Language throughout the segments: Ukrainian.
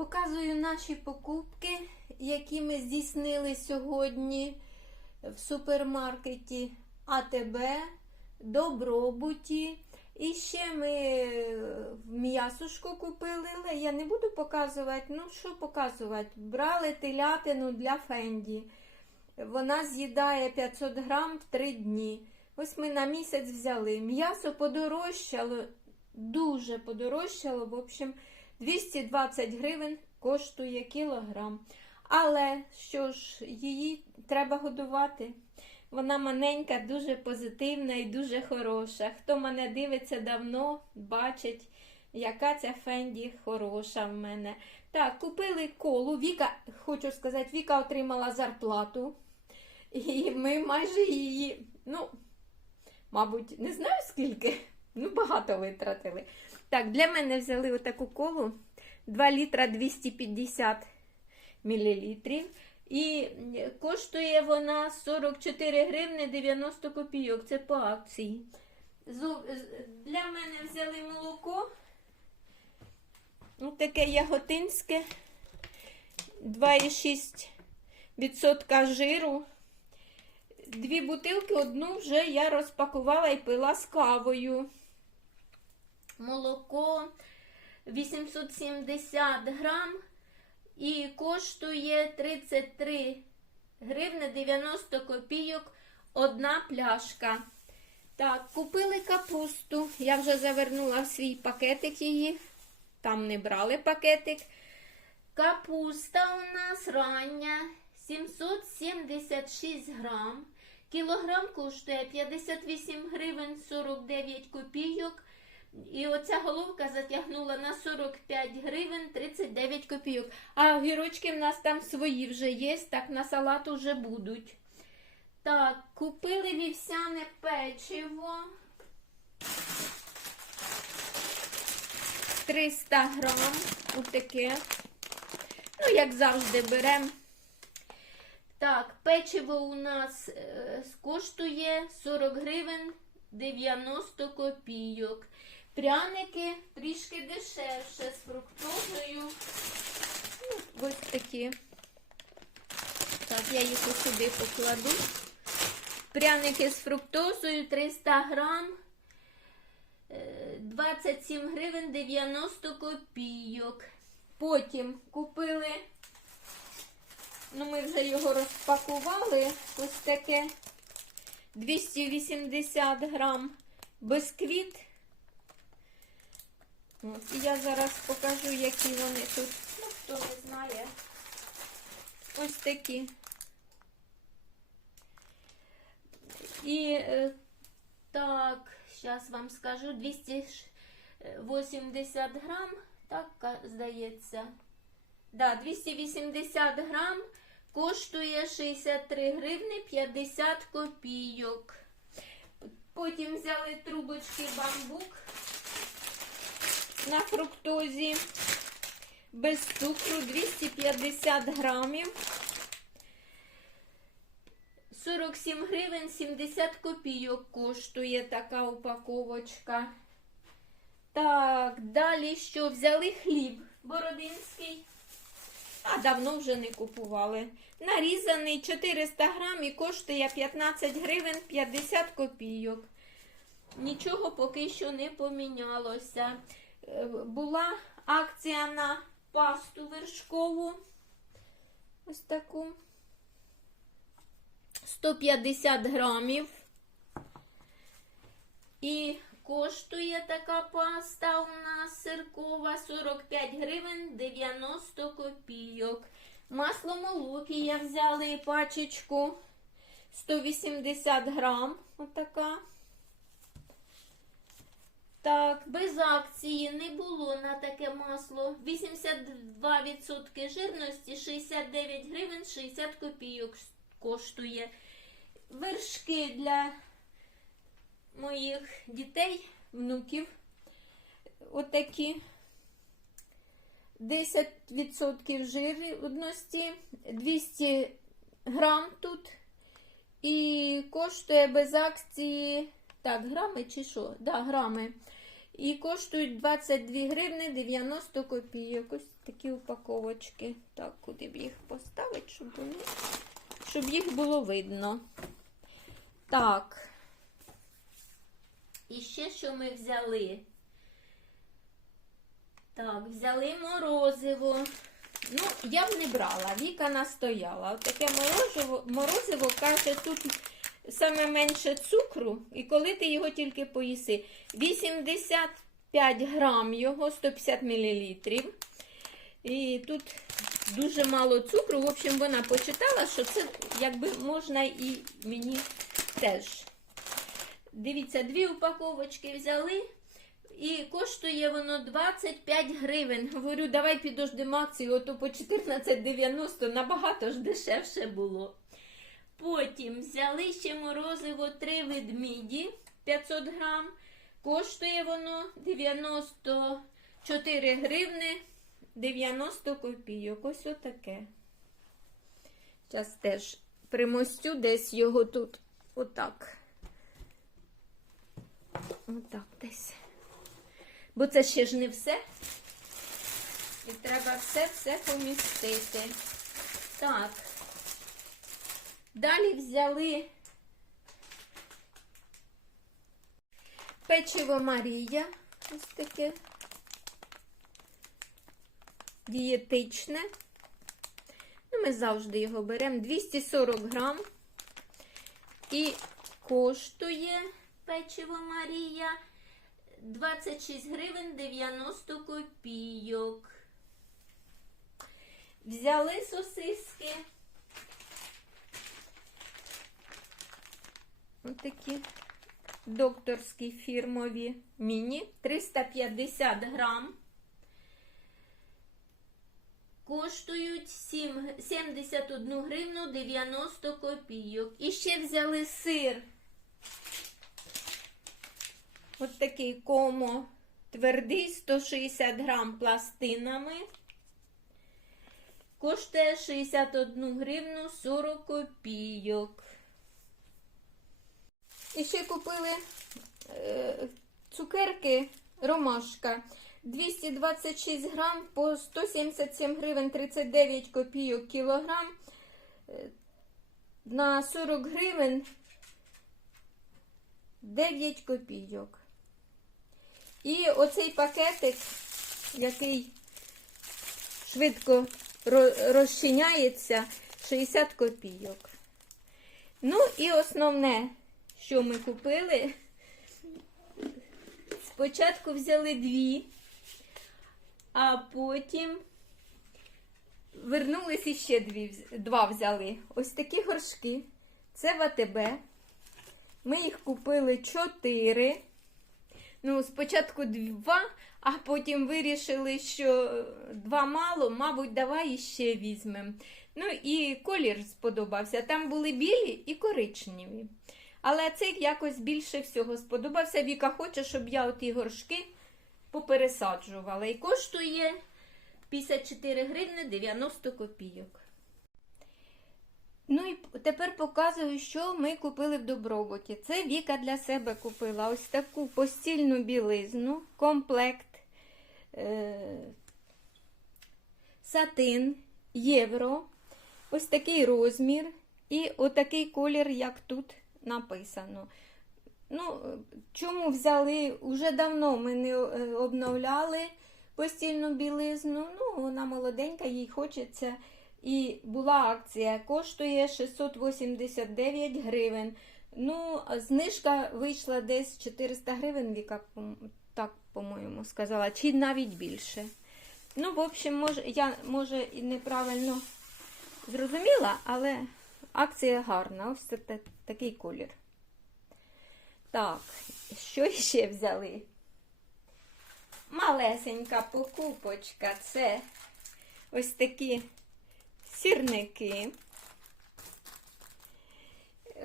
Показую наші покупки, які ми здійснили сьогодні в супермаркеті АТБ, Добробуті. І ще ми в м'ясушку купили, я не буду показувати. Ну, що показувати? Брали телятину для Фенді. Вона з'їдає 500 грам в 3 дні. Ось ми на місяць взяли. М'ясо подорожчало, дуже подорожчало. В общем, 220 гривень коштує кілограм. Але що ж, її треба годувати. Вона маленька, дуже позитивна і дуже хороша. Хто мене дивиться давно, бачить, яка ця Фенді хороша в мене. Так, купили колу. Віка, хочу сказати, Віка отримала зарплату. І ми майже її, ну, мабуть, не знаю скільки, ну багато витратили. Так, для мене взяли отаку колу 2 літра 250 мілілітрів. І коштує вона 44 гривни 90 копійок. Це по акції. Для мене взяли молоко. Ось таке яготинське. 2,6% жиру. Дві бутилки, одну вже я розпакувала і пила з кавою. Молоко 870 грам і коштує 33 гривни 90 копійок одна пляшка. Так, купили капусту. Я вже завернула свій пакетик її. Там не брали пакетик. Капуста у нас рання 776 грам. Кілограм коштує 58 гривень 49 копійок. І оця головка затягнула на 45 гривень 39 копійок. А огірочки в нас там свої вже є, так на салат уже будуть. Так, купили вівсяне печиво. 300 грам. Отаке. Ну, як завжди, беремо. Так, печиво у нас е, коштує 40 гривень 90 копійок. Пряники трішки дешевше з фруктозою. Ну, ось такі. Так, я їх ось сюди покладу. Пряники з фруктозою 300 грам. е, 27 гривень 90 копійок. Потім купили, ну ми вже його розпакували. Ось таке 280 грам бисквіт. І я зараз покажу, які вони тут. Ну, хто не знає. Ось такі. І е, так, зараз вам скажу 280 грам, так здається. Да, 280 грам коштує 63 гривни 50 копійок. Потім взяли трубочки бамбук на фруктозі без цукру 250 грамів. 47 гривень 70 копійок коштує така упаковочка. Так, далі що? Взяли хліб бородинський. А давно вже не купували. Нарізаний 400 грам і коштує 15 гривень 50 копійок. Нічого поки що не помінялося. Була акція на пасту вершкову. Ось таку. 150 грамів. І коштує така паста у нас сиркова 45 гривень 90 копійок. Масло молоки я взяла і пачечку 180 грам. Отака. Так, без акції не було на таке масло. 82% жирності, 69 гривень 60 копійок коштує. Вершки для моїх дітей, внуків. Отакі 10% жирності, 200 грам тут. І коштує без акції. Так, грами чи що? Да, грами. І коштують 22 гривни 90 копійок. Ось такі упаковочки. Так, куди б їх поставити, щоб вони, щоб їх було видно. Так. І ще що ми взяли? Так, взяли морозиво. Ну, я б не брала, Віка настояла. Таке морозиво, морозиво каже, тут саме менше цукру, і коли ти його тільки поїси. 85 грам його, 150 мілілітрів. І тут дуже мало цукру. В общем, вона почитала, що це якби можна і мені теж. Дивіться, дві упаковочки взяли. І коштує воно 25 гривень. Говорю, давай підождемо акцію, ото по 14,90 набагато ж дешевше було. Потім взяли ще морозиво три ведміді 500 грам. Коштує воно 94 гривни 90 копійок. Ось отаке. Зараз теж примостю десь його тут. Отак. Отак десь. Бо це ще ж не все. І треба все-все помістити. Так. Далі взяли печиво Марія. Ось таке. Дієтичне. Ну, ми завжди його беремо. 240 грам. І коштує печиво Марія 26 гривень 90 копійок. Взяли сосиски. Отакі докторські фірмові міні 350 грам. Коштують 7, 71 гривну 90 копійок. І ще взяли сир. Ось такий комо твердий 160 грам пластинами. Коштує 61 гривну 40 копійок. І ще купили е, цукерки ромашка 226 грам по 177 гривень 39 копійок кілограм. Е, на 40 гривень 9 копійок. І оцей пакетик, який швидко розчиняється, 60 копійок. Ну і основне, що ми купили, спочатку взяли дві, а потім вернулись і ще дві, два взяли. Ось такі горшки. Це ВТБ. Ми їх купили чотири. Ну, спочатку два, а потім вирішили, що два мало, мабуть, давай іще візьмемо. Ну і колір сподобався. Там були білі і коричневі. Але цей якось більше всього сподобався. Віка хоче, щоб я оті горшки попересаджувала. І коштує 54 гривни 90 копійок. Ну і тепер показую, що ми купили в Добробуті. Це Віка для себе купила ось таку постільну білизну, комплект, е- сатин, євро, ось такий розмір і отакий колір, як тут написано. Ну, чому взяли? Уже давно ми не е, обновляли постільну білизну. Ну, вона молоденька, їй хочеться. І була акція, коштує 689 гривень. Ну, знижка вийшла десь 400 гривень, Віка, так, по-моєму, сказала, чи навіть більше. Ну, в общем, може, я може і неправильно зрозуміла, але акція гарна. Ось це такий колір. Так, що ще взяли? Малесенька покупочка. Це ось такі сірники.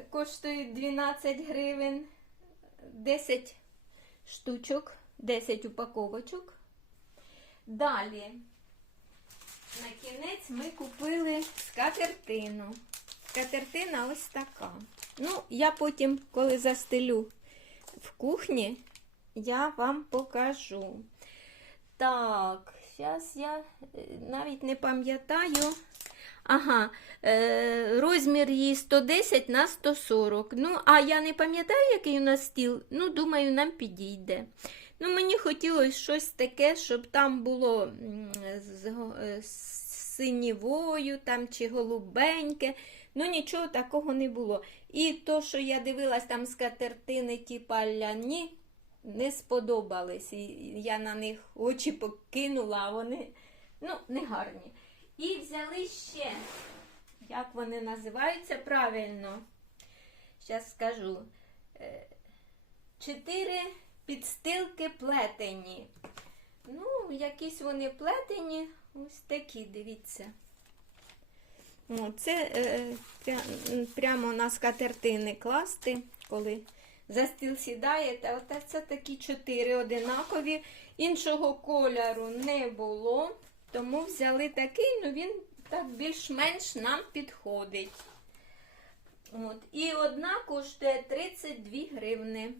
Коштують 12 гривень, 10 штучок, 10 упаковочок. Далі, на кінець ми купили скатертину. Скатертина ось така. Ну, я потім, коли застелю в кухні, я вам покажу. Так, зараз я е, навіть не пам'ятаю. Ага, е, розмір її 110 на 140. Ну, а я не пам'ятаю, який у нас стіл. Ну, думаю, нам підійде. Ну, мені хотілося щось таке, щоб там було з синівою там, чи голубеньке. Ну, нічого такого не було. І то, що я дивилась там з катертини, ті паляні, не сподобались. І я на них очі покинула, а вони ну, не гарні. І взяли ще, як вони називаються правильно. Зараз скажу. Е, Чотири підстилки плетені. Ну, якісь вони плетені, ось такі, дивіться. Це е, пря, прямо на скатертини класти, коли за стіл сідаєте. От це такі чотири одинакові. Іншого кольору не було, тому взяли такий, ну він так більш-менш нам підходить. От. І одна коштує 32 гривни.